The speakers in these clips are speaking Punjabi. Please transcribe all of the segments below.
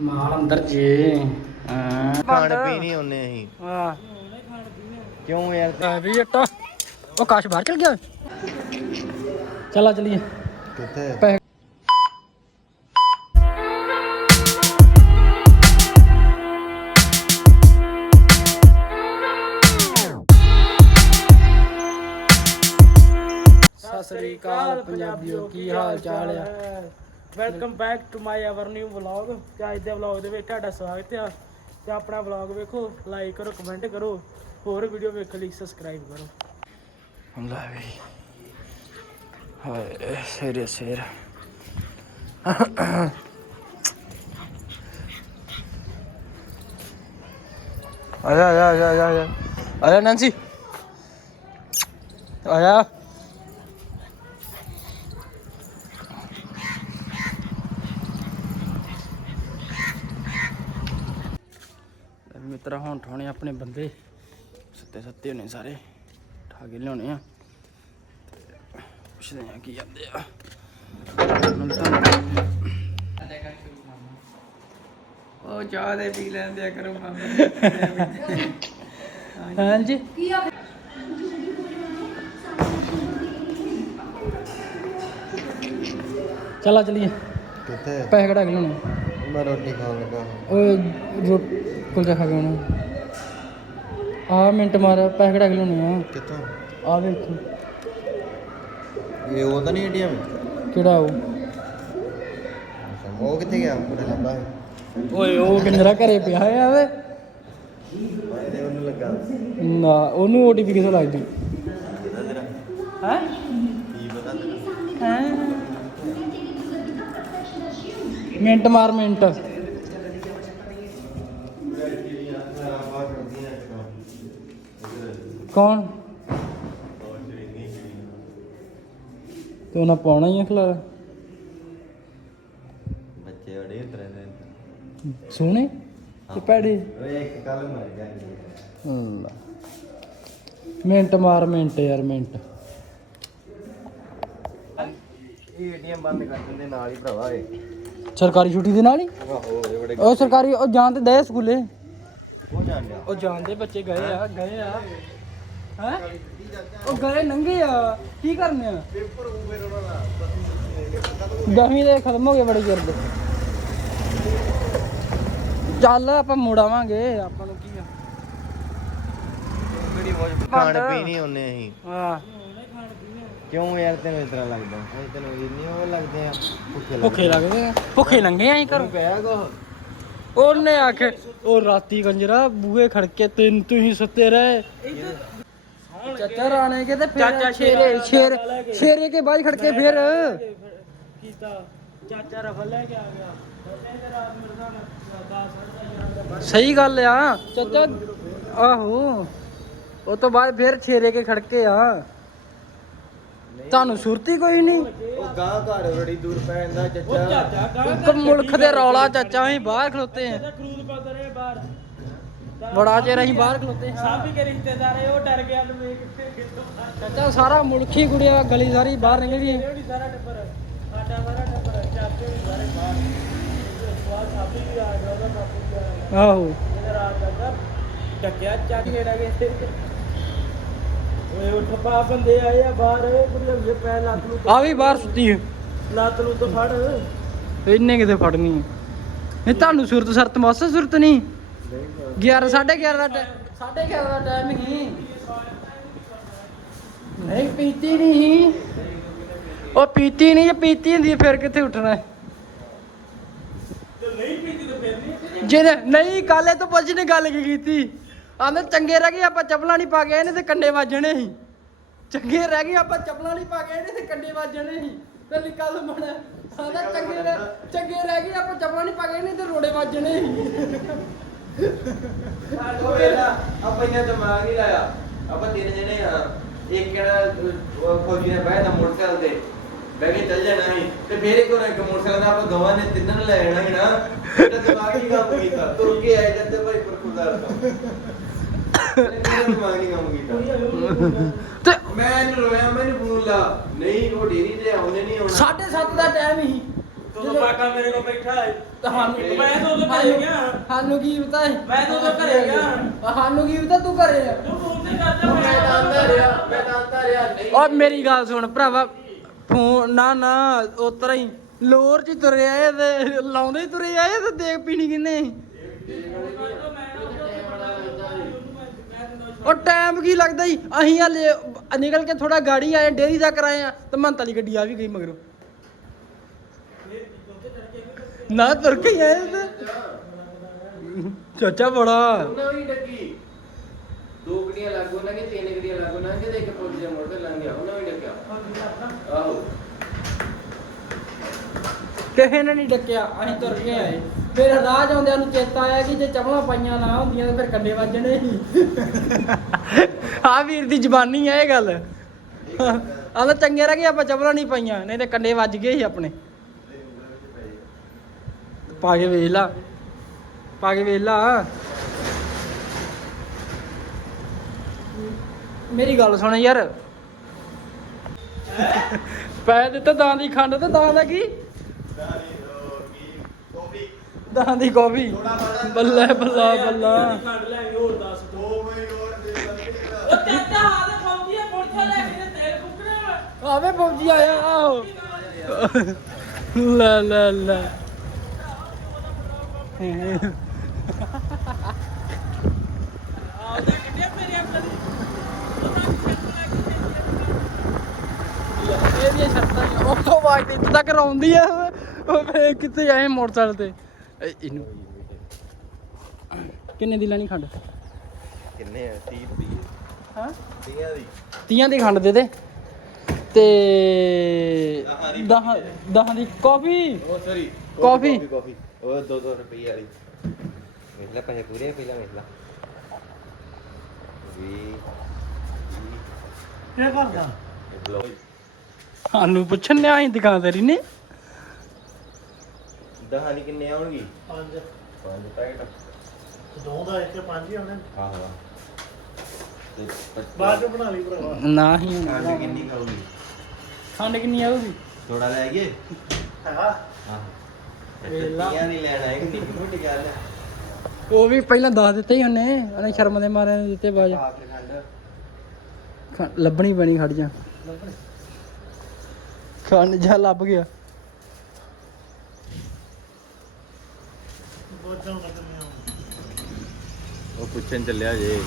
ਮਾਲ ਅੰਦਰ ਜੇ। ਖਾਣ ਪੀਣੀ ਉਹਨੇ ਅਸੀਂ। ਹਾਂ। ਕਿਉਂ ਯਾਰ? ਆ ਵੀ ਜੱਟਾ ਉਹ ਕਾਸ਼ ਬਾਹਰ ਚਲ ਗਿਆ ਚਲਾ ਚਲੀਏ। ਕਿੱਥੇ? ਪੈ ਸਤਿ ਸ੍ਰੀ ਅਕਾਲ ਪੰਜਾਬੀਓ ਕੀ ਹਾਲ ਚਾਲ ਆ? Welcome back to my our new vlog ਤੇ ਅੱਜ ਦੇ ਵਲੌਗ ਦੇ ਵਿੱਚ ਤੁਹਾਡਾ ਸਵਾਗਤ ਆ। ਤੇ ਆਪਣਾ ਵਲੌਗ ਵੇਖੋ ਲਾਈਕ ਕਰੋ ਕਮੈਂਟ ਕਰੋ, ਹੋਰ ਵੀਡੀਓ ਵੇਖਣ ਲਈ ਸਬਸਕ੍ਰਾਈਬ ਕਰੋ। ਲੈ ਵੀ। ਹਾਏ, ਸੇਰੇ ਸੇਰ। ਆਇਆ ਆਇਆ ਆਇਆ ਆਇਆ ਆਇਆ ਆਇਆ ਆਇਆ ਮਿੱਤਰਾ ਹੁਣ ਠਾਣੇ ਆਪਣੇ ਬੰਦੇ। ਸੱਤੇ ਸੱਤੇ ਹੋਣੇ ਸਾਰੇ। ਠਾ ਕੇ ਲਿਆਉਣੇ ਆ। ਪੁੱਛਦੇ ਆ ਕੀ ਜਾਂਦੇ ਆ। ਉਹ ਚਾਹ ਦੇ ਪੀ ਲੈਂਦੇ ਕਰੋ ਹਾਂਜੀ। ਚਲਾ ਚਲੀਏ। ਕਿੱਥੇ? ਪੈਸੇ ਕਢਾ ਕੇ ਲਿਆਉਣੇ ਮੈਂ ਰੋਟੀ ਖਾਣ ਲੱਗਾ। ਓਏ ਰੋ ਕੁਲਚਾ ਖਾ ਕੇ ਆਉਣਾ। ਆ ਮਿੰਟ ਮਾਰ ਪੈਸੇ ਕਢਾ ਕੇ ਲਿਆਉਣੇ ਆ। ਕਿੱਥੋਂ? ਆ ਵੇਖੋ। ਇਹ ਉਹ ਤਾਂ ਨਹੀਂ ਵਿੱਚ ਕਿਹੜਾ ਉਹ? ਉਹ ਕਿੱਥੇ ਗਿਆ? ਪੂਰੇ ਲੱਭਾ ਹੈ। ਓਏ ਉਹ ਕਿੰਨਰਾ ਘਰੇ ਪਿਆ ਆ ਵੇ। ਇਹਦੇ ਉਹਨੂੰ ਲੱਗਾ ਨਾ ਉਹਨੂੰ ਓਟੀਪੀ ਕਿਥੋਂ ਲੱਗਦੀ ਹੈ? ਕੀ ਪਤਾ ਤੇਰਾ ਹੈ? ਮਿੰਟ ਮਾਰ ਮਿੰਟ। ਕੌਣ? ਤੂੰ ਨਾ ਪਾਉਣਾ ਹੀ ਆ ਖਲਾਰਾ। ਬੱਚੇ ਬੜੇ ਉਤਰੇ ਨੇ ਸੋਹਣੇ? ਤੇ ਭੈੜੇ? ਓਏ ਇੱਕ ਕੱਲ ਮਰ ਗਿਆ ਅੱਲਾ। ਮਿੰਟ ਮਾਰ ਮਿੰਟ ਯਾਰ ਮਿੰਟ। ਇਹ ਏਟੀਐਮ ਬੰਦ ਕਰ ਦਿੰਦੇ ਨਾਲ ਹੀ ਭਰਾਵਾ ਇਹ। ਸਰਕਾਰੀ ਛੁੱਟੀ ਦੇ ਨਾਲ ਹੀ? ਉਹ ਸਰਕਾਰੀ ਉਹ ਜਾਣ ਤੇ ਦੇ ਸਕੂਲੇ। ਉਹ ਜਾਣਦੇ ਬੱਚੇ ਗਏ ਆ ਗਏ ਆ। ਹੈ? ਉਹ ਗਏ ਨੰਗੇ ਆ। ਕੀ ਕਰਨੇ ਆ? ਪੇਪਰ ਉਹ ਫਿਰ ਉਹਨਾਂ ਦਾ ਖਤਮ ਹੋ ਗਏ ਬੜੇ ਚਿਰ ਦੇ। ਚੱਲ ਆਪਾਂ ਮੁੜ ਆਵਾਂਗੇ ਆਪਾਂ ਨੂੰ ਕੀ ਆ? ਖਾਣ ਪੀਣੀ ਉਹਨੇ ਅਸੀਂ। ਹਾਂ। ਕਿਉਂ ਯਾਰ ਤੈਨੂੰ ਇਸ ਤਰ੍ਹਾਂ ਲੱਗਦਾ? ਹੁਣ ਤੈਨੂੰ ਇੰਨੀ ਹੋਵੇ ਲੱਗਦੇ ਆ ਭੁੱਖੇ ਭੁੱਖੇ ਲੱਗਦੇ ਆ। ਭੁੱਖੇ ਲੰਗੇ ਆਂ ਘਰੋਂ। ਪਿਆ ਕੋ ਉਹਨੇ ਆਖੇ ਉਹ ਰਾਤੀ ਕੰਜਰਾ ਬੂਹੇ ਖੜਕੇ ਤਿੰਨ ਤੁਸੀਂ ਸੁੱਤੇ ਰਹੇ। ਚਾਚਾ ਰਾਣੇ ਕੇ ਤੇ ਫਿਰ ਸ਼ੇਰੇ। ਸ਼ੇਰ ਸ਼ੇਰੇ ਕੇ ਬਾਅਦ ਖੜਕੇ ਫਿਰ। ਕੀਤਾ। ਚਾਚਾ ਰਫਲ ਲੈ ਕੇ ਆ ਗਿਆ। ਉਹਨੇ ਤੇ ਰਾਤ ਮੇਰੇ ਨਾਲ 10 ਸਹੀ ਗੱਲ ਆ। ਚਾਚਾ ਆਹੋ। ਉਹ ਤੋਂ ਬਾਅਦ ਫਿਰ ਛੇਰੇ ਕੇ ਖੜਕੇ ਆ। ਤੁਹਾਨੂੰ ਸੁਰਤੀ ਕੋਈ ਨਹੀਂ। ਉਹ ਗਾਂ ਘਰ ਬੜੀ ਦੂਰ ਪੈ ਜਾਂਦਾ ਚੱਚਾ। ਚਾਚਾ ਕਾ ਇੱਕ ਮੁਲਕ ਦੇ ਰੌਲਾ ਚਾਚਾ। ਅਸੀਂ ਬਾਹਰ ਖਲੋਤੇ ਆ ਰਹੇ ਬਾਹਰ। ਬੜਾ ਚਿਰ ਅਸੀਂ ਬਾਹਰ ਖਲੋਤੇ ਹਾਂ। ਸਾਬੀ ਕੇ ਰਿਸ਼ਤੇਦਾਰ ਹੈ ਉਹ ਡਰ ਗਿਆ ਨੂੰ ਵੇਖ ਕੇ ਕਿੱਥੋਂ ਚਾਚਾ ਸਾਰਾ ਮੁਲਕ ਹੀ ਗੁੜਿਆ ਗਲੀ ਸਾਰੀ ਬਾਹਰ ਨਿਕਲ ਗਈ। ਸਾਰਾ ਟੱਬਰ ਸਾਡਾ ਸਾਰਾ ਟੱਬਰ ਚਾਚੇ ਵੀ ਸਾਰੇ ਬਾਹਰ। ਸਵਾਲ ਸਾਬੀ ਵੀ ਆ ਗਿਆ ਉਹਦਾ ਬਾਪੂ ਵੀ ਆ। ਗਿਆ ਆਹੋ। ਇਹਦਾ ਰਾਤ ਦਾ ਟੱਕਿਆ ਚੱਕ ਕੇ ਰਹਿ ਗਏ। ਓਏ ਉੱਠ ਪਾ ਬੰਦੇ ਆਏ ਆ ਬਾਹਰ ਬੁੜੀਆ ਵੀ ਪੈ ਲੱਤ ਨੂੰ ਆ ਵੀ ਬਾਹਰ ਸੁੱਤੀ ਹੈ ਲੱਤ ਨੂੰ ਤਾਂ ਫੜ। ਇੰਨੇ ਕਿਤੇ ਫੜਨੀ ਹੈ ਨਹੀਂ ਤੁਹਾਨੂੰ ਸੁਰਤ ਸਰਤ ਮਾਸਾ ਸੁਰਤ ਨਹੀਂ? 11 11:30 ਦਾ ਟਾਈਮ 11:30 ਦਾ ਟਾਈਮ ਹੀ। ਨਹੀਂ ਪੀਤੀ ਨਹੀਂ। ਉਹ ਪੀਤੀ ਨਹੀਂ ਜੇ ਪੀਤੀ ਹੁੰਦੀ ਫਿਰ ਕਿੱਥੇ ਉੱਠਣਾ ਜੇ ਨਹੀਂ ਕਾਲੇ ਤੋਂ ਪੁੱਛ ਨੇ ਗੱਲ ਕੀ ਕੀਤੀ। ਆਂਦੇ ਚੰਗੇ ਰਹਿ ਗਏ ਆਪਾਂ ਚੱਪਲਾਂ ਨਹੀਂ ਪਾ ਕੇ ਇਹਨੇ ਤੇ ਕੰਡੇ ਵੱਜਣੇ ਸੀ। ਚੰਗੇ ਰਹਿ ਗਏ ਆਪਾਂ ਚੱਪਲਾਂ ਨਹੀਂ ਪਾ ਕੇ ਇਹਨੇ ਤੇ ਕੰਡੇ ਵੱਜਣੇ ਸੀ। ਤੇ ਲਿਕਾ ਸੁਮਣ ਆਂਦਾ ਚੰਗੇ ਰਹਿ ਚੰਗੇ ਰਹਿ ਗਏ ਆਪਾਂ ਚੱਪਲਾਂ ਨਹੀਂ ਪਾ ਕੇ ਇਹਨੇ ਤੇ ਰੋੜੇ ਵੱਜਣੇ ਸੀ। ਵੇਲਾ ਆਪਾਂ ਇਹਨਾਂ ਦਿਮਾਗ ਨਹੀਂ ਲਾਇਆ। ਆਪਾਂ ਤਿੰਨ ਜਣੇ ਆ ਇੱਕ ਕਿਹੜਾ ਫੌਜੀ ਨੇ ਬਹਿਣਾ ਮੋਟਰਸਾਈਕਲ ਤੇ। ਬਹਿ ਕੇ ਚੱਲ ਜਾਣਾ ਸੀ ਤੇ ਫਿਰ ਇੱਕ ਹੋਰ ਇੱਕ ਮੋਟਰਸਾਈਕਲ ਦਾ ਆਪਾਂ ਦੋਵਾਂ ਨੇ ਤਿੰਨਾਂ ਨੇ ਲੈ ਜਾਣਾ ਸੀ ਨਾ। ਇਹਦਾ ਦਿਮਾਗ ਹੀ ਕੰਮ ਕੀਤਾ ਤੁਰ ਕੇ ਆਏ ਜਦ ਤੇ ਭਾਈ ਪਰਖੁਦਾਰ ਤੋਂ। ਮੇਰਾ ਦਿਮਾਗ ਨਹੀਂ ਕੰਮ ਕੀਤਾ ਤੇ ਮੈਂ ਇਹਨੂੰ ਰੋਇਆ ਮੈਨੂੰ ਫੋਨ ਲਾ ਨਹੀਂ ਉਹ ਡੇਰੀ ਤੇ ਆਉਣੇ ਨਹੀਂ ਆਉਣਾ 7:30 ਦਾ ਟਾਈਮ ਹੀ। ਤੂੰ ਪਾਕਾ ਮੇਰੇ ਕੋਲ ਬੈਠਾ ਹੈ ਤੁਹਾਨੂੰ ਮੈਂ ਤਾਂ ਉਦੋਂ ਘਰੇ ਗਿਆ। ਸਾਨੂੰ ਕੀ ਪਤਾ ਹੈ? ਮੈਂ ਤਾਂ ਉਦੋਂ ਘਰੇ ਗਿਆ। ਸਾਨੂੰ ਕੀ ਪਤਾ ਤੂੰ ਘਰੇ ਆ? ਤੂੰ ਫੋਨ ਤੇ ਕਰਦਾ ਮੈਂ ਤਾਂ ਆਂਦਾ ਰਿਹਾ ਮੈਂ ਤਾਂ ਆਂਦਾ ਰਿਹਾ ਨਹੀਂ ਓ ਮੇਰੀ ਗੱਲ ਸੁਣ ਭਰਾਵਾ ਫੋਨ ਨਾ ਨਾ ਉਤਰਾ ਹੀ। ਲੋਰ ਚ ਤੁਰੇ ਆਏ ਤੇ ਲਾਉਂਦੇ ਹੀ ਤੁਰੇ ਆਏ ਤੇ ਦੇਖ ਪੀਣੀ ਕਿੰਨੇ। ਉਹ ਟਾਈਮ ਕੀ ਲੱਗਦਾ ਜੀ? ਅਸੀਂ ਹਲੇ ਨਿਕਲ ਕੇ ਥੋੜਾ ਗਾੜੀ ਆਏ ਡੇਰੀ ਦਾ ਕਰਾਏ ਆ ਤੇ ਮੰਤ ਵਾਲੀ ਗੱਡੀ ਆ ਵੀ ਗਈ ਮਗਰੋਂ। ਨਾ ਤੁਰ ਕੇ ਆਏ ਤੇ ਚਾਚਾ ਬੜਾ। ਉਹਨਾਂ ਵੀ ਡੱਕੀ ਦੋ ਗੱਡੀਆਂ ਲੱਗੋ ਨਾ ਕਿ ਤਿੰਨ ਗੱਡੀਆਂ ਲੱਗੋ ਨਾ ਕਿ ਤੇ ਇੱਕ ਪੁਲਿਸ ਦੇ ਮੋਟਰ ਲੰਘ ਗਿਆ ਉਹਨਾਂ ਵੀ ਡੱਕਿਆ। ਆਹੋ। ਕਿਸੇ ਨੇ ਨਹੀਂ ਡੱਕਿਆ ਅਸੀਂ ਤੁਰ ਕੇ ਆਏ। ਫਿਰ ਰਾਜ ਆਉਂਦਿਆਂ ਨੂੰ ਚੇਤਾ ਆਇਆ ਕਿ ਜੇ ਚਪਲਾਂ ਪਾਈਆਂ ਨਾ ਹੁੰਦੀਆਂ ਤਾਂ ਫਿਰ ਕੰਡੇ ਵੱਜਣੇ ਸੀ ਆ ਵੀਰ ਦੀ ਜ਼ਬਾਨੀ ਹੈ ਇਹ ਗੱਲ। ਆਹ ਤਾਂ ਚੰਗੇ ਰਹਿ ਗਏ ਆਪਾਂ ਚਪਲਾਂ ਨਹੀਂ ਪਾਈਆਂ, ਨਹੀਂ ਤੇ ਕੰਡੇ ਵੱਜ ਗਏ ਸੀ ਆਪਣੇ। ਪਾ ਕੇ ਵੇਖ ਲਾ, ਪਾ ਕੇ ਵੇਖ ਲਾ। ਮੇਰੀ ਗੱਲ ਸੁਣ ਯਾਰ। ਪੈ ਦਿੱਤਾ ਦਾਂ ਦੀ ਖੰਡ ਤੇ ਦਾਂ ਦਾ ਕੀ? ਦਾਂ ਦੀ ਕਾਫੀ ਬੱਲੇ ਬੱਲਾ ਬੱਲਾ। ਖੰਡ ਲੈ ਕੇ ਹੋਰ ਦੱਸ ਤੂੰ ਉਹ ਚਾਚਾ ਹਾਂ ਤੇ ਫੌਜੀ ਆ ਪੁਲਿਸ ਲੈ ਕੇ ਤੇ ਤੇਲ ਫੁੱਕਣਾ ਵਾ। ਆਵੇ ਫੌਜੀ ਆਇਆ ਆਹੋ। ਲੈ ਲੈ ਲੈ। ਆਉਂਦਾ ਕਿੱਡੇ ਮੇਰੇ ਆਪਣੇ। ਉਹ ਤੋਂ ਇੱਥੇ ਤੱਕ ਰੌਂਦੀ ਆ ਉਹ ਕਿੱਥੇ ਆਏ ਮੋਟਰਸਾਈਕਲ ਤੇ। ਇਹ ਇਹਨੂੰ ਕਿੰਨੇ ਦੀ ਲੈਣੀ ਖੰਡ? ਕਿੰਨੇ ਆ? 30 ਰੁਪਏ ਹਾਂ? 30 ਦੀ। ਤੀਆਂ ਦੀ ਖੰਡ ਦੇ ਦੇ। ਤੇ 10 10 ਦੀ ਕਾਫੀ? ਉਹ ਸੌਰੀ Coffee. ਕਾਫੀ? ਉਹ 2-2 ਰੁਪਏ ਵਾਲੀ। ਵੇਖ ਲੈ ਪੈਸੇ ਪੂਰੇ ਪਹਿਲਾਂ ਵੇਖ ਲੈ। ਵੀ ਕੀ ਕਰਦਾ। ਸਾਨੂੰ ਪੁੱਛਣ ਨੇ ਆਈ ਦੁਕਾਨਦਾਰੀ ਨੇ। ਦਹਾਨੀ ਕਿੰਨੇ ਆਉਣਗੀ? ਪੰਜ। ਪੰਜ ਪੈਕਟ। ਦੋ ਦਾ ਇੱਕ ਪੰਜ ਹੀ ਹੋਣੇ ਆਹੋ। ਤੇ ਪੱਚੀ- ਬਾਅਦ ਚ ਬਣਾ ਲਈ ਭਰਾਵਾ। ਨਾ ਹੀ ਖੰਡ ਕਿੰਨੀ ਖਾਊਗੀ? ਖੰਡ ਕਿੰਨੀ ਆਊਗੀ? ਥੋੜਾ ਲੈ ਗਏ ਹਾਂ ਆਹ। ਵੇਲਾ। ਤੀਆਂ ਨਹੀਂ ਲੈਣਾ ਹੈ। ਕਿੰਨੀ ਮੋਟੀ ਗੱਲ ਹੈ। ਉਹ ਵੀ ਪਹਿਲਾਂ ਦੱਸ ਦਿੱਤੇ ਹੀ ਉਹਨੇ। ਉਹਨੇ ਸ਼ਰਮ ਦੇ ਮਾਰੇ ਨੇ ਦਿੱਤੇ ਬਾਜ ਖੰਡ। ਖ- ਲੱਭਣੀ ਪੈਣੀ ਖੜ ਜਾ। ਖੰਡ ਜਾ ਲੱਭ ਗਿਆ। ਉਹ ਪੁੱਛਣ ਚੱਲਿਆ ਜੇ।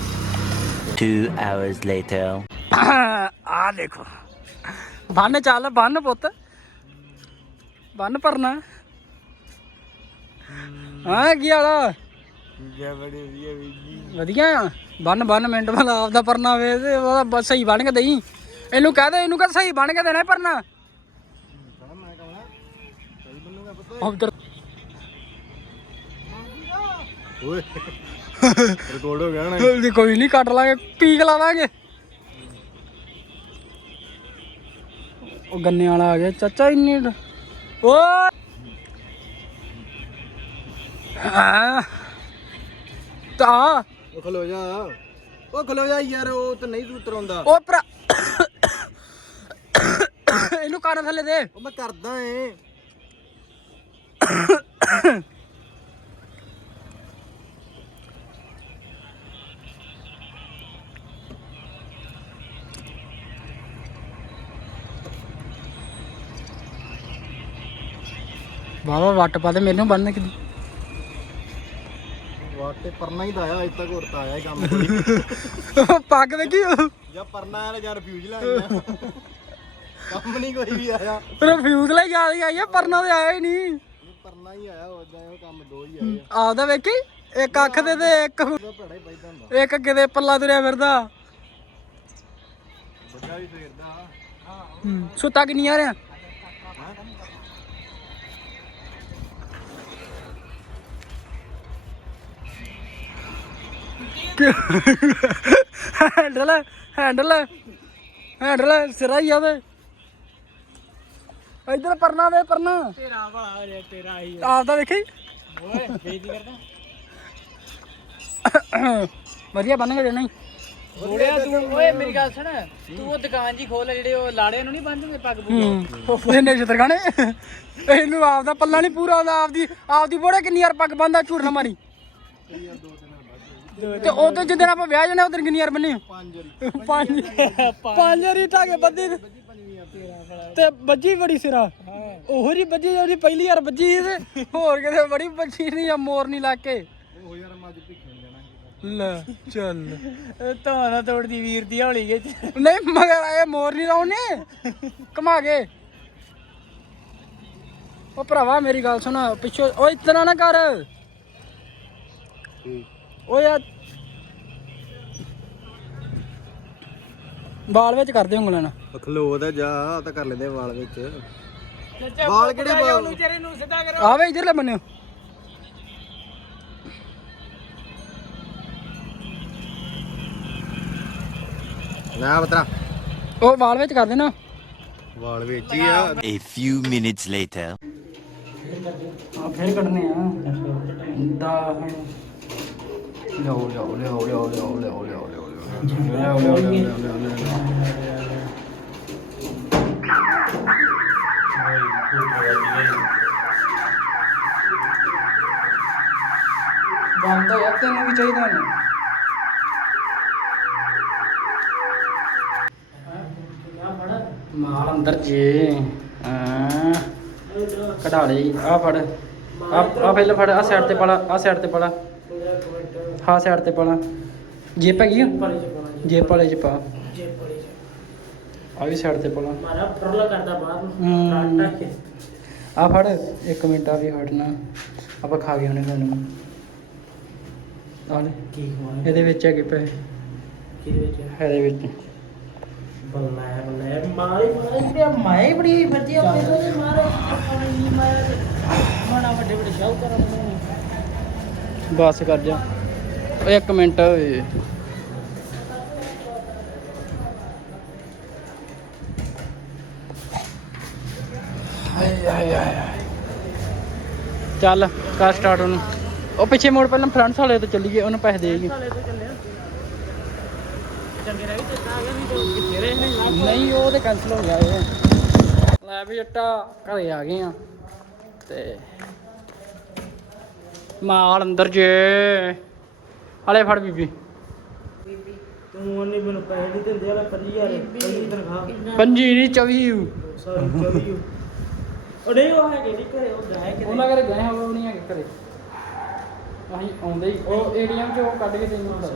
Two hours later. ਆ ਦੇਖੋ। ਬੰਨ ਚੱਲ ਬੰਨ ਪੁੱਤ। ਬੰਨ ਪਰਨਾ ਹਾਂ ਕੀ ਹਾਲਾ ਜਾ ਬੜੀ ਵਧੀਆ ਵੀ ਜੀ। ਵਧੀਆ। ਆ ਬੰਨ ਬੰਨ ਮਿੰਟ ਬਾਅਦ ਆਪਦਾ ਪਰਨਾ ਵੇ ਤੇ ਉਹਦਾ ਬਸ ਸਹੀ ਬਣ ਕੇ ਦੇਈ। ਇਹਨੂੰ ਕਹਿ ਦੇ ਇਹਨੂੰ ਕਹ ਸਹੀ ਬਣ ਕੇ ਦੇਣਾ ਪਰਨਾ ਮੈਂ ਓਏ। ਰਿਕਾਰਡ ਹੋ ਗਿਆ ਨਾ ਜਲਦੀ ਕੋਈ ਨਹੀਂ ਕੱਟ ਲਾਂਗੇ ਪੀਕ ਲਾ ਲਾਂਗੇ। ਉਹ ਗੰਨੇ ਵਾਲਾ ਆ ਗਿਆ ਚਾਚਾ ਇੰਨੀ ਡ- ਓ ਆ ਤਾ। ਉਹ ਖਲੋ ਜਾ। ਉਹ ਖਲੋ ਜਾ ਯਾਰ ਉਹ ਤਾਂ ਨਹੀਂ ਸੂਤਰ ਆਉਂਦਾ ਉਹ ਭਰਾ ਇਹਨੂੰ ਕੰਨ ਥੱਲੇ ਦੇ। ਉਹ ਮੈਂ ਕਰਦਾ ਏ ਬਾਬਾ ਵੱਟ ਪਾ ਦੇ ਮੈਨੂੰ ਬੰਨ ਕਿਦੀ ਵਾਟੇ ਪਰਨਾ ਹੀ ਤਾਂ ਆਇਆ ਅਜੇ ਤੱਕ ਹੋਰ ਤਾਂ ਆਇਆ ਹੀ ਕੰਮ ਕੋਈ। ਪੱਗ ਵੇਖੀ ਜਾਂ ਪਰਨਾ ਆਇਆ ਜਾਂ ਰਿਫਿਊਜ ਲਾਇਆ ਕੰਮ ਨਹੀਂ ਕੋਈ ਵੀ ਆਇਆ। ਰਿਫਿਊਜ਼ ਲਈ ਜਾ ਰਹੀ ਆਈ ਆ ਪਰਨਾ ਤੇ ਆਇਆ ਹੀ ਨਹੀਂ। ਇਹ ਪਰਨਾ ਹੀ ਆਇਆ ਉਦਾਂ ਇਹ ਕੰਮ ਦੋ ਹੀ ਆਏ ਆ। ਆਪਦਾ ਵੇਖੀ ਇੱਕ ਅੱਖ ਦੇ ਤੇ ਇੱਕ ਉਹਦਾ ਭੜਾ ਹੀ ਪੈਦਾ ਹੁੰਦਾ। ਇੱਕ ਕਿਤੇ ਪੱਲਾ ਤੁਰਿਆ ਫਿਰਦਾ। ਬੱਚਾ ਵੀ ਸਵੇਰ ਦਾ ਹੂੰ, ਸੁੱਤਾ ਕਿੰਨੀ ਆ ਰਿਆ ਹੈਂਡਲ ਹੈਂਡਲ ਹੈਂਡਲ ਸਿਰਾ ਹੀ ਆ ਤੇ ਇਧਰ ਪਰਨਾ ਦੇ ਪਰਨਾ। ਤੇਰਾ ਭਲਾ ਜੇ ਤੇਰਾ ਹੀ ਆਪਦਾ ਵੇਖੀ ਓਏ ਬੇਇੱਜ਼ਤੀ ਕਰਦਾ। ਵਧੀਆ ਬੰਨ ਕੇ ਦੇਣਾ ਈ। ਥੋੜਿਆ ਤੂੰ। ਓਏ ਮੇਰੀ ਗੱਲ ਸੁਣ। ਤੂੰ ਉਹ ਦੁਕਾਨ ਜੀ ਖੋਲ ਜਿਹੜੇ ਉਹ ਲਾੜੇ ਨੂੰ ਨਹੀਂ ਬੰਨਦੇ ਪੱਗ ਪੁੱਗ ਇਹਨੇ ਛਤਰਗਾਣੇ ਇਹਨੂੰ ਆਪਦਾ ਪੱਲਾ ਨਹੀਂ ਪੂਰਾ ਆਉਂਦਾ ਆਪਦੀ ਆਪਦੀ ਬੋੜੇ ਕਿੰਨੀ ਯਾਰ ਪੱਗ ਬੰਦਾ ਝੂਠ ਨਾ ਮਾਰੀ। ਤੇ ਉਹ ਤੇ ਜਿੱਦਣ ਆਪਾਂ ਵਿਆਹ ਜਾਣਾ ਉਦੋਂ ਕਿੰਨੀ ਯਾਰ ਬੰਨੀ ਪੰਜ ਪੰਜ ਵਾਰੀ। ਟਾਕੇ ਬੱਦੀ ਤੇ ਬੱਜੀ ਬੜੀ ਸਿਰਾ। ਉਹੋ ਜੀ ਬੱਜੀ ਜਿਹੜੀ ਪਹਿਲੀ ਯਾਰ ਬੱਜੀ ਤੇ ਹੋਰ ਕਿਤੇ ਬੜੀ ਬੱਜੀ ਨਹੀਂ ਆ ਮੋਰ ਨਹੀਂ ਲਾ ਕੇ। ਲੈ ਚੱਲ। ਧੋਣਾ ਤੋੜਦੀ ਵੀਰ ਦੀ ਹੌਲੀ ਗਏ ਨਹੀਂ ਮਗਰ ਆਏ ਮੋਰ ਨਹੀਂ ਲਾਉਣੇ। ਕਮਾ ਕੇ। ਉਹ ਭਰਾਵਾ ਮੇਰੀ ਗੱਲ ਸੁਣ ਪਿੱਛੋਂ ਓਏ ਇਤਨਾ ਨਾ ਕਰ। ਓ ਯਾਰ ਬਾਲ ਵਿੱਚ ਕਰਦੇ ਉਂਗਲਾਂ ਨਾਲ। ਖਲੋ ਦਾ ਜਾ ਆਹ ਤਾਂ ਕਰ ਲੈਂਦੇ ਵਾਲ ਵਿੱਚ। ਵਾਲ ਕਿਹੜੇ ਵਾਲ? ਉਹਨੂੰ ਵਿਚਾਰੇ ਨੂੰ ਸਿੱਧਾ ਕਰ। ਆਵੇ ਇਧਰਲੇ ਬੰਨਿਓ ਨਾ ਬਤਰਾ ਉਹ ਬਾਲ ਵਿੱਚ ਕਰਦੇ ਨਾ। ਵਾਲ ਵਿੱਚ ਹੀ ਆ। A few minutes later. ਆ ਫੇਰ ਕੱਢਨੇ ਆ। ਦਾ ਲਿਓ ਲਿਓ ਲਿਓ। ਲਿਓ ਲਿਓ ਲਿਓ ਲਿਓ ਲਿਓ ਲਿਓ ਲਿਓ ਲਿਓ ਲਿਓ ਬੰਦ ਹੋ ਯਾਰ ਤੈਨੂੰ ਵੀ ਚਾਹੀਦਾ ਨਹੀਂ ਮਾਲ ਅੰਦਰ ਜੇ ਹਾਂ ਕਢਾ ਲਈ ਆ ਫੜ। ਆ ਆ ਪਹਿਲਾਂ ਫੜ ਆ ਸਾਈਡ ਤੇ ਪਾਲਾ ਆ ਸਾਈਡ ਤੇ ਪਾਲਾ ਹਾਂ ਸਾਈਡ ਤੇ ਪਾਲਾ ਜੇਬ ਹੈਗੀ ਆ? ਜੇਬ ਵਾਲੇ ਚ ਪਾ। ਆ ਵੀ ਸਾਈਡ ਤੇ ਪਾਲਾ ਮਾਰਾ ਫਰਲਾ ਕਰਦਾ ਬਾਹਰ ਨੂੰ। ਹਮ। ਕਾਟਾ ਕੇ ਆ ਫੜ ਇੱਕ ਮਿੰਟ ਆ ਵੀ ਹਟਣਾ। ਆਪਾਂ ਖਾ ਗਏ ਉਹਨੇ ਤੁਹਾਨੂੰ ਆ ਲੈ। ਕੀ ਹੋਣਾ ਇਹਦੇ ਵਿੱਚ ਹੈਗੇ ਪਏ ਕਿਹਦੇ ਵਿੱਚ? ਇਹਦੇ ਵਿੱਚ। ਬੱਲੇ ਬੱਲੇ ਮਾਰੇ ਮਾਰੇ ਤੇ ਮਾਏ ਬੜੀ ਵਧੀਆ ਮੇਰੇ ਤੇ ਮਾਰੇ ਨਹੀਂ ਮਾਰੇ। ਮਾਣਾ ਵੱਡੇ ਵੱਡੇ ਸ਼ਾਉ ਕਰਨ ਨੂੰ। ਬਸ ਕਰ ਜਾ। ਓਏ ਇੱਕ ਮਿੰਟ। ਓਏ ਚੱਲ, ਕਰ ਸਟਾਰਟ ਉਹਨੂੰ। ਉਹ ਪਿੱਛੇ ਮੋੜ, ਪਹਿਲਾਂ ਫਰੰਟ ਵਾਲੇ ਤੇ ਚੱਲੀਏ, ਉਹਨੂੰ ਪੈਸੇ ਦੇ ਨਹੀਂ, ਉਹ ਤੇ ਕੈਨਸਲ ਹੋ ਗਿਆ ਇਹ। ਲੈ ਵੀ ਜੱਟਾ, ਘਰੇ ਆ ਗਏ ਆ। ਤੇ ਮਾਲ ਅੰਦਰ ਜੇ। ਹਲੇ ਫੜ ਬੀਬੀ। ਤੂੰ ਉਹਨੇ ਮੈਨੂੰ ਪੈਸੇ ਨਹੀਂ ਦਿੰਦੇ ਵਾਲਾ 5000 ਪਹਿਲੀ ਤਨਖਾਹ। ਪੰਜੀ ਨਹੀਂ 24 ਸੌਰੀ 24 ਉਹ ਨਹੀਂ ਉਹ ਹੈਗੇ ਨਹੀਂ ਘਰੇ ਉਹ ਜਾਏ ਕਿਤੇ। ਉਹਨਾਂ ਘਰੇ ਗਏ ਹੋਵੇ ਉਹ ਨਹੀਂ ਹੈਗੇ ਘਰੇ। ਅਸੀਂ ਆਉਂਦੇ ਹੀ ਉਹ ਏਟੀਐਮ ਚੋਂ ਕੱਢ ਕੇ ਤੈਨੂੰ ਦੱਸ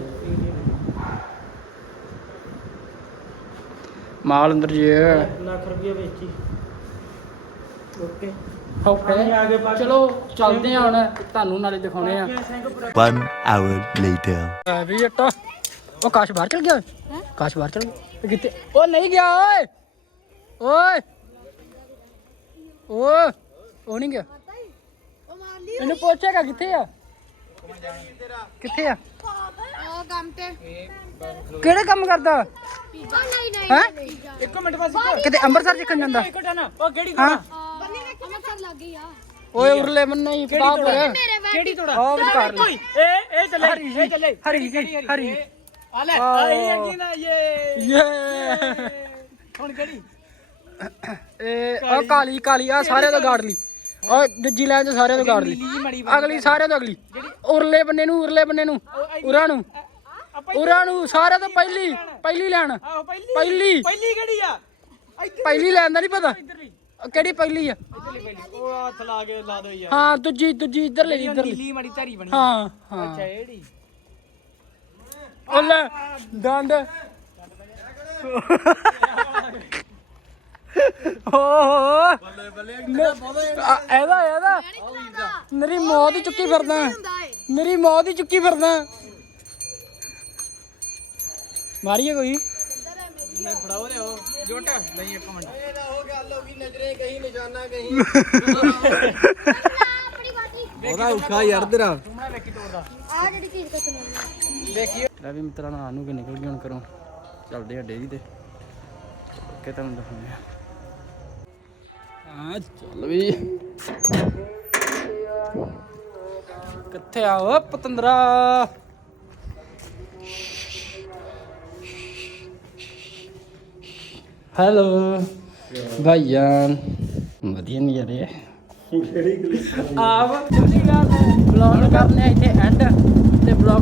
ਮਾਲ ਅੰਦਰ ਜੇ। ਲੱਖ ਰੁਪਏ ਵੇਚੀ। ਓਕੇ। ਓਕੇ। ਆ ਗਏ ਬਾਕੀ- ਚਲੋ ਚੱਲਦੇ ਆ ਹੁਣ। ਤੁਹਾਨੂੰ ਨਾਲੇ ਦਿਖਾਉਣੇ ਆ। One hour later. ਆ ਵੀ ਜੱਟਾ ਉਹ ਕਾਸ਼ ਬਾਹਰ ਚਲ ਗਿਆ ਹੈ? ਕਾਸ਼ ਬਾਹਰ ਚਲ ਗਿਆ। ਇਹ ਕਿੱਥੇ? ਉਹ ਨਹੀਂ ਗਿਆ ਓਏ। ਓਏ। ਓਏ ਉਹ ਨਹੀਂ ਗਿਆ। ਇਹਨੂੰ ਪੁੱਛੇਗਾ ਕਿੱਥੇ ਆ? ਕਿੱਥੇ ਆ? ਉਹ ਕੰਮ ਤੇ। ਕਿਹੜੇ ਕੰਮ ਕਰਦਾ? ਉਹ ਨਹੀਂ ਨਹੀਂ ਹੈਂ? ਇੱਕ ਮਿੰਟ ਬਸ ਕਿਤੇ ਅੰਮ੍ਰਿਤਸਰ ਚ ਜਾਂਦਾ। ਇੱਕ ਟਨ ਉਹ ਕਿਹੜੀ ਹਾਂ? ਲੱਗ ਗਈ ਆ। ਓਏ ਉਰਲੇ ਬੰਨੇ ਹੀ ਪਰ ਮੇਰੇ ਵੇ ਕਿਹੜੀ ਤੋੜਾ? ਇਹ ਇਹ ਚੱਲੇ ਹਰੀ ਇਹ ਚੱਲੇ। ਹਰੀ ਜੀ। ਹਰੀ ਆ ਲੈ ਆਈ ਹੈਗੀ ਨਾ ਇਹ। ਯੇ। ਹੁਣ ਕਿਹੜੀ? ਇਹ ਉਹ ਕਾਲੀ ਕਾਲੀ ਆ ਸਾਰਿਆਂ ਤੋਂ ਗਾੜ ਲਈ। ਉਹ ਦੂਜੀ ਲਾਈਨ ਤੋਂ ਸਾਰਿਆਂ ਤੋਂ ਗਾੜ ਲਈ। ਅਗਲੀ ਸਾਰਿਆਂ ਤੋਂ ਅਗਲੀ। ਉਰਲੇ ਬੰਨੇ ਨੂੰ ਉਰਲੇ ਬੰਨੇ ਨੂੰ। ਉਰਾਂ ਨੂੰ। ਉਰਾਂ ਨੂੰ। ਸਾਰਿਆਂ ਤੋਂ ਪਹਿਲੀ ਪਹਿਲੀ ਲੈਣ ਆਹੋ ਪਹਿਲੀ। ਪਹਿਲੀ। ਪਹਿਲੀ ਕਿਹੜੀ ਆ? ਪਹਿਲੀ ਲੈਣ ਦਾ ਨਹੀਂ ਪਤਾ। ਕਿਹੜੀ ਪਹਿਲੀ ਆ? ਉਹ ਹੱਥ ਲਾ ਕੇ ਲਾ ਦੋ ਯਾਰ। ਹਾਂ ਦੂਜੀ ਦੂਜੀ ਇੱਧਰ ਲੈ ਇੱਧਰ ਲੈ ਨੀਲੀ ਮੜੀ ਧਰੀ ਬਣੀ। ਹਾਂ ਹਾਂ। ਅੱਛਾ ਇਹੜੀ ਉਹ ਲੈ ਦੰਦ। ਓਹ ਬੱਲੇ ਬੱਲੇ। ਇਹਦਾ ਇਹਦਾ। ਮੇਰੀ ਮੌਤ ਹੀ ਚੁੱਕੀ ਫਿਰਦਾ। ਮੇਰੀ ਮੌਤ ਹੀ ਚੁੱਕੀ ਫਿਰਦਾ। ਮਾਰੀਏ ਕੋਈ? ਫੜਾਓ ਲੈ ਉਹ ਜੋਟ। ਨਹੀਂ ਇੱਕ ਮਿੰਟ। ਆਪਣੀ ਬਾਟੀ ਉਹਦਾ ਔਖਾ ਯਾਰ ਤੇਰਾ। ਆ ਜਿਹੜੀ ਚੀਜ਼ ਕੱਟਣੀ ਲੈ ਵੀ ਮਿੱਤਰਾਂ ਨਾਲ ਨੂੰ ਕਿ ਨਿਕਲ ਗਏ ਹੁਣ ਕਰੋ। ਚੱਲਦੇ ਆ ਡੇਰੀ ਤੇ। ਕਿ ਤੁਹਾਨੂੰ ਦਿਖਾਉਂਦੇ ਆ। ਹਾਂ ਚੱਲ ਵੀ। ਕਿੱਥੇ ਆ ਓ ਪਤੰਦਰਾ? ਹੈਲੋ ਭਾਈ ਜਾਨ ਵਧੀਆ ਨਜ਼ਾਰੇ ਕਿਹੜੀ ਕਲਿੱਪ ਆਪ ਤੁਸੀਂ ਗੱਲ ਬਲੌਗ ਕਰਨੇ ਇੱਥੇ ਐਂਡ ਤੇ ਬਲੌਗ